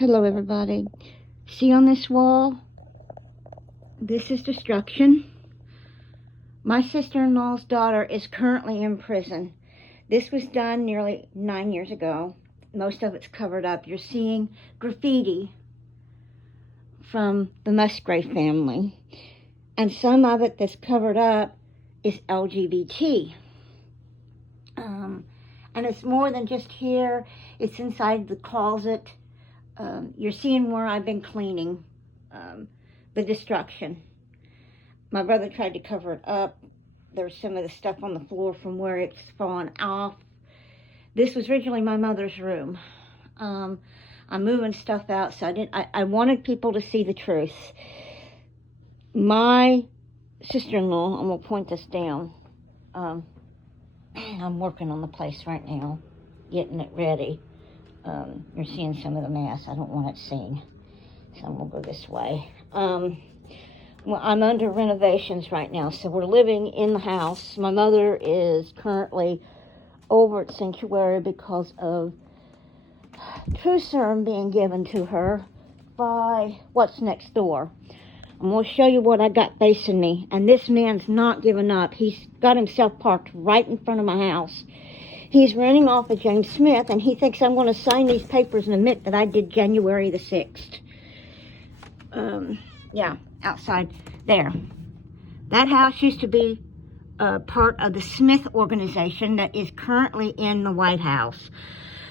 Hello, everybody. See on this wall? This is destruction. My sister-in-law's daughter is currently in prison. This was done nearly 9 years ago. Most of it's covered up. You're seeing graffiti from the Musgrave family. And some of it that's covered up is LGBT. And it's more than just here. It's inside the closet. You're seeing where I've been cleaning the destruction. My brother tried to cover it up. There's some of the stuff on the floor from where it's fallen off. This was originally my mother's room. I'm moving stuff out, so I wanted people to see the truth. My sister-in-law, I'm going to point this down. I'm working on the place right now, getting it ready. You're seeing some of the mess. I don't want it seen, so I'm going to go this way. Well, I'm under renovations right now, so we're living in the house. My mother is currently over at Sanctuary because of true serum being given to her by what's next door. I'm going to show you what I got facing me, and this man's not giving up. He's got himself parked right in front of my house. He's running off of James Smith, and he thinks I'm going to sign these papers and admit that I did January the 6th. Yeah, outside there. That house used to be part of the Smith organization that is currently in the White House.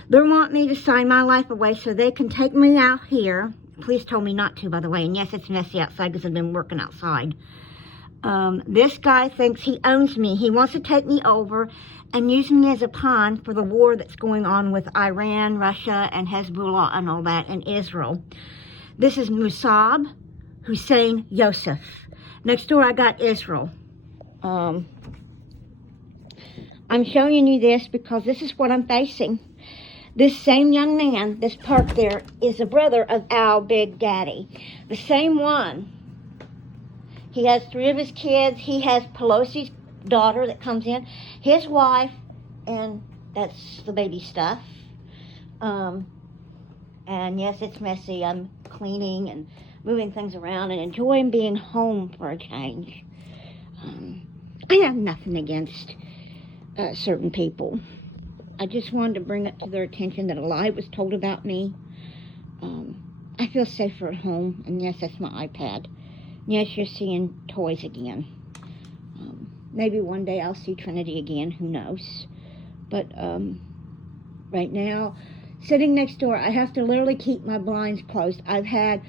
They want me to sign my life away so they can take me out here. Police told me not to, by the way, and yes, it's messy outside because I've been working outside. This guy thinks he owns me. He wants to take me over and use me as a pawn for the war that's going on with Iran, Russia, and Hezbollah and all that, and Israel. This is Mossab Hussein Yosef. Next door I got Israel. I'm showing you this because this is what I'm facing. This same young man that's parked there is a brother of Al Big Daddy. The same one. He has 3 of his kids. He has Pelosi's daughter that comes in, his wife, and that's the baby stuff. And yes, it's messy. I'm cleaning and moving things around and enjoying being home for a change. I have nothing against certain people. I just wanted to bring it to their attention that a lie was told about me. I feel safer at home, and yes, that's my iPad. Yes, you're seeing toys again. Maybe one day I'll see Trinity again, who knows. But right now, sitting next door, I have to literally keep my blinds closed. I've had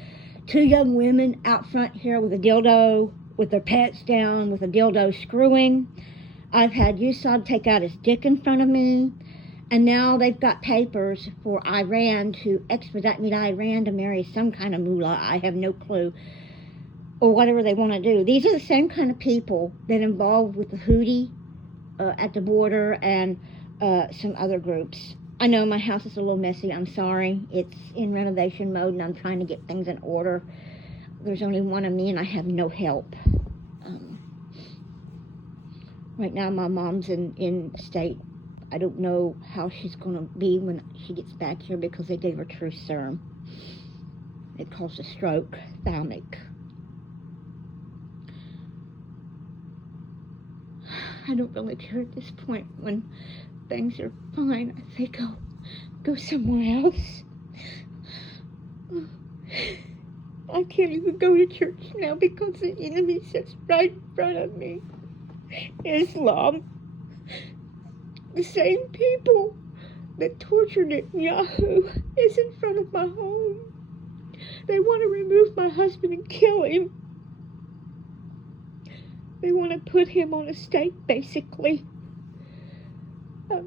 2 young women out front here with a dildo, with their pants down, with a dildo screwing. I've had Yusad take out his dick in front of me. And now they've got papers for Iran to expedite me to Iran to marry some kind of mullah. I have no clue. Or whatever they want to do. These are the same kind of people that involved with the Houthi at the border and some other groups. I know my house is a little messy. I'm sorry. It's in renovation mode and I'm trying to get things in order. There's only one of me and I have no help. Right now my mom's in state. I don't know how she's going to be when she gets back here because they gave her true serum. It caused a stroke, thalamic. I don't really care at this point. When things are fine, I think I'll go somewhere else. I can't even go to church now because the enemy sits right in front of me. Islam. The same people that tortured Netanyahu is in front of my home. They want to remove my husband and kill him. They want to put him on a stake, basically. I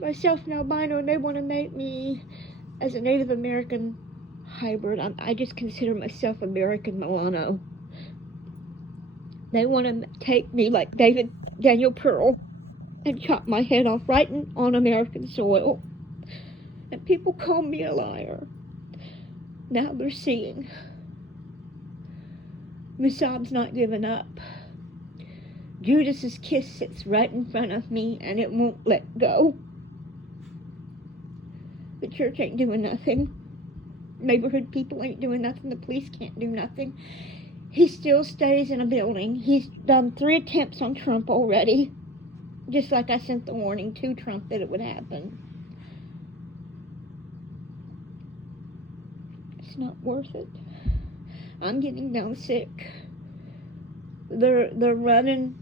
myself an albino, and they want to make me as a Native American hybrid. I just consider myself American Milano. They want to take me like Daniel Pearl and chop my head off right on American soil. And people call me a liar. Now they're seeing. Mossab's not giving up. Judas's kiss sits right in front of me and it won't let go. The church ain't doing nothing. Neighborhood people ain't doing nothing. The police can't do nothing. He still stays in a building. He's done 3 attempts on Trump already. Just like I sent the warning to Trump that it would happen. It's not worth it. I'm getting down sick. They're running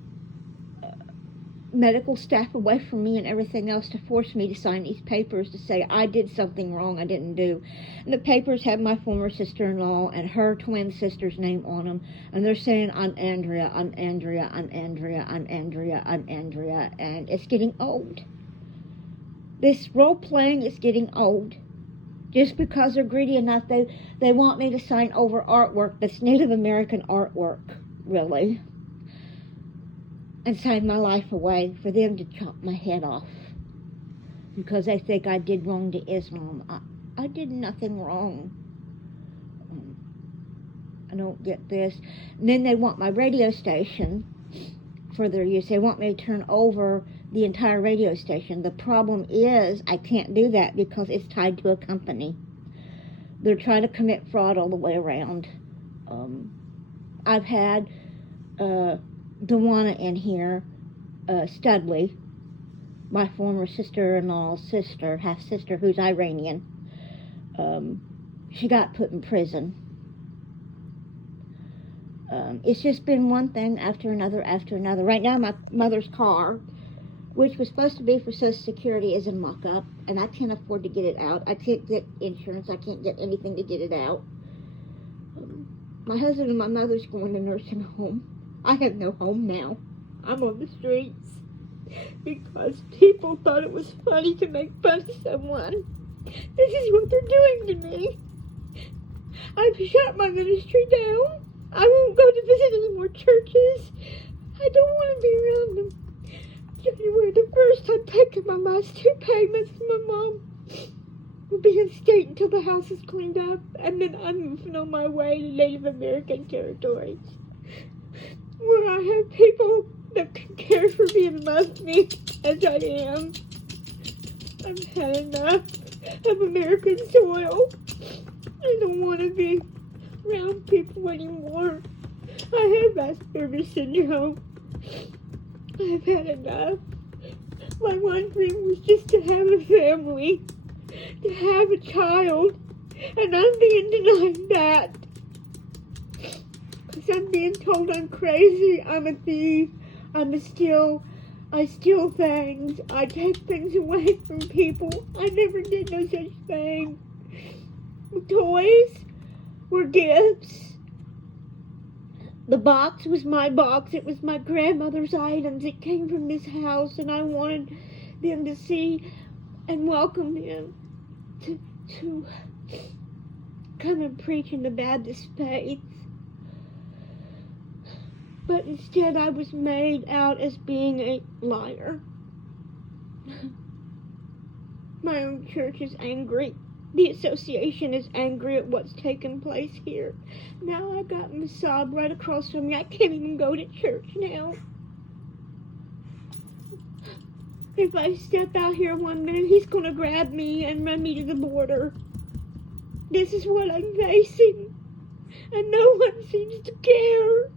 medical staff away from me and everything else to force me to sign these papers to say I did something wrong I didn't do. And the papers have my former sister-in-law and her twin sister's name on them, and they're saying I'm Andrea, I'm Andrea, I'm Andrea, I'm Andrea, I'm Andrea, and it's getting old. This role-playing is getting old. Just because they're greedy enough, they want me to sign over artwork that's Native American artwork, really. And sign my life away for them to chop my head off. Because they think I did wrong to Islam. I did nothing wrong. I don't get this. And then they want my radio station for their use. They want me to turn over the entire radio station. The problem is I can't do that because it's tied to a company. They're trying to commit fraud all the way around. I've had Dewana in here, Studley, my former sister-in-law's sister, half-sister, who's Iranian. She got put in prison. It's just been one thing after another after another. Right now, my mother's car, which was supposed to be for Social Security, is in mock-up, and I can't afford to get it out. I can't get insurance. I can't get anything to get it out. My husband and my mother's going to nursing home. I have no home now. I'm on the streets because people thought it was funny to make fun of someone. This is what they're doing to me. I've shut my ministry down. I won't go to visit any more churches. I don't want to be around them. January the 1st, I'm taking my last 2 payments. My mom will be in state until the house is cleaned up, and then I'm moving on my way to Native American territories, where I have people that can care for me and love me as I am. I've had enough of American soil. I don't want to be around people anymore. I have Asperger's syndrome. I've had enough. My one dream was just to have a family, to have a child, and I'm being denied that. Because I'm being told I'm crazy, I'm a thief, I steal things, I take things away from people. I never did no such thing. Toys were gifts. The box was my box. It was my grandmother's items. It came from this house, and I wanted them to see and welcome them to come and preach in the Baptist faith. But instead I was made out as being a liar. My own church is angry. The association is angry at what's taken place here. Now I got Mossad right across from me. I can't even go to church now. If I step out here 1 minute, he's going to grab me and run me to the border. This is what I'm facing. And no one seems to care.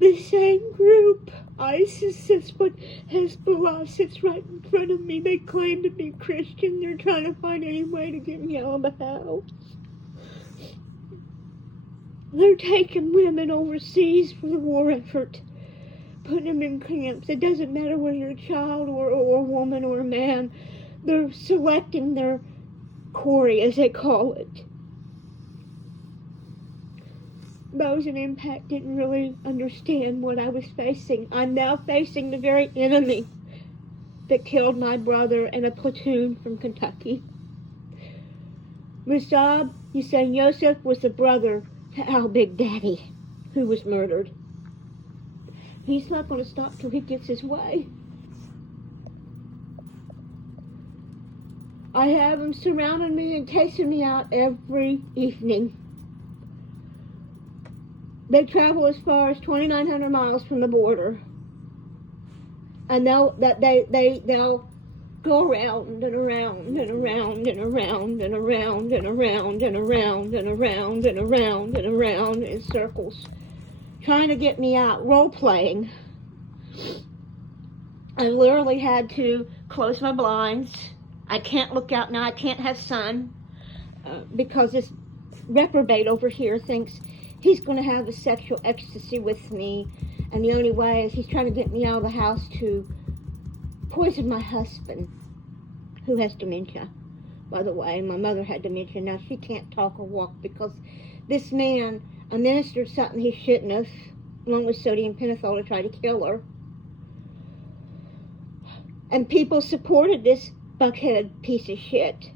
The same group, ISIS, is what Hezbollah sits right in front of me. They claim to be Christian. They're trying to find any way to get me out of the house. They're taking women overseas for the war effort, putting them in camps. It doesn't matter whether you're a child or a woman or a man. They're selecting their quarry, as they call it. Those in Impact didn't really understand what I was facing. I'm now facing the very enemy that killed my brother and a platoon from Kentucky. Musab Hussein Yosef was the brother to Al Big Daddy, who was murdered. He's not going to stop till he gets his way. I have them surrounding me and chasing me out every evening. They travel as far as 2,900 miles from the border. And they'll go around and around and around and around and around and around and around and around and around and around in circles, trying to get me out, role-playing. I literally had to close my blinds. I can't look out now. I can't have sun because this reprobate over here thinks he's going to have a sexual ecstasy with me, and the only way is he's trying to get me out of the house to poison my husband, who has dementia. By the way, my mother had dementia. Now she can't talk or walk because this man administered something he shouldn't have, along with sodium pentothal, to try to kill her. And people supported this buckhead piece of shit.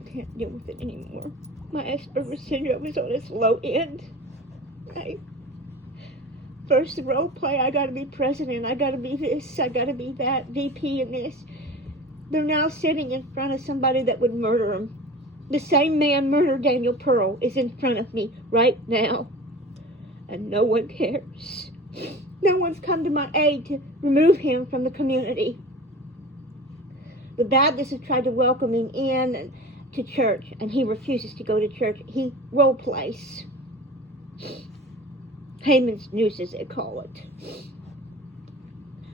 I can't deal with it anymore. My Asperger's syndrome is on its low end. Right? First, the role play, I gotta be president, I gotta be this, I gotta be that, VP and this. They're now sitting in front of somebody that would murder them. The same man murdered Daniel Pearl is in front of me right now. And no one cares. No one's come to my aid to remove him from the community. The Baptists have tried to welcome him in to church, and he refuses to go to church. He role plays. Haman's noose, as they call it.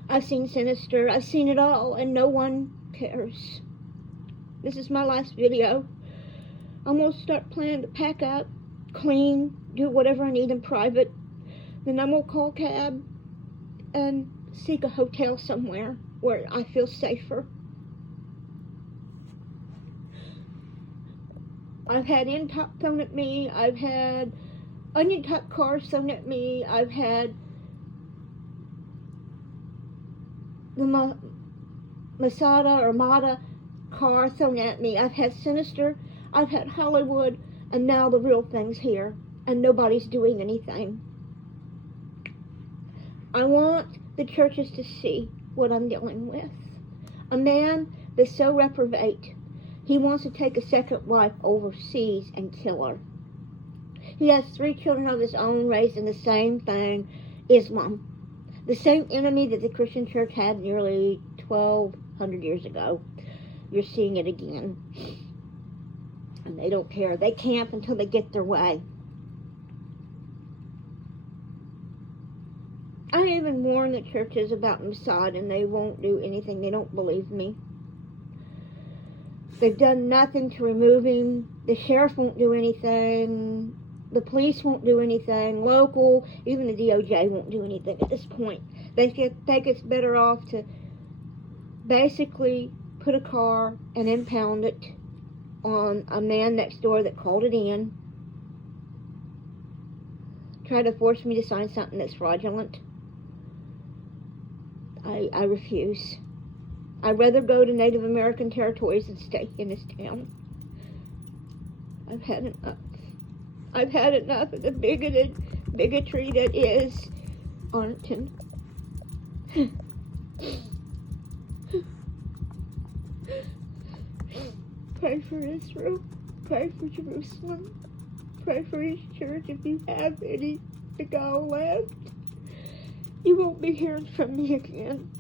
I've seen Sinister. I've seen it all, and no one cares. This is my last video. I'm going to start planning to pack up, clean, do whatever I need in private. Then I'm going to call cab and seek a hotel somewhere where I feel safer. I've had end-top thrown at me. I've had onion-top cars thrown at me. I've had the Masada or Mata car thrown at me. I've had Sinister. I've had Hollywood. And now the real thing's here. And nobody's doing anything. I want the churches to see what I'm dealing with. A man that's so reprobate, he wants to take a second wife overseas and kill her. He has 3 children of his own raised in the same thing, Islam. The same enemy that the Christian church had nearly 1,200 years ago. You're seeing it again. And they don't care. They camp until they get their way. I even warn the churches about Mossad, and they won't do anything. They don't believe me. They've done nothing to remove him. The sheriff won't do anything. The police won't do anything. Local, even the DOJ won't do anything at this point. They think it's better off to basically put a car and impound it on a man next door that called it in. Try to force me to sign something that's fraudulent. I refuse. I'd rather go to Native American territories than stay in this town. I've had enough. I've had enough of the bigotry that is Arlington. Pray for Israel. Pray for Jerusalem. Pray for each church if you have any to go left. You won't be hearing from me again.